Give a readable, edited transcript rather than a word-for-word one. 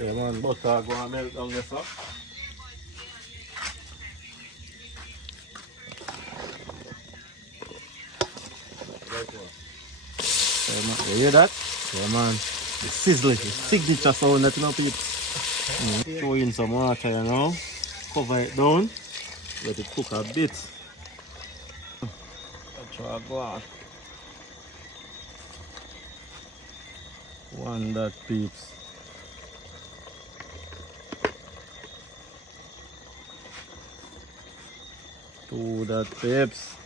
Yeah, man, butter go and melt down this up. Yeah, man. You hear that? Yeah, man. The sizzling, the signature sound that you know, people. Throw in some water, you know. Cover it down. Let it cook a bit. That's what I go on. One that peeps. Two that peeps.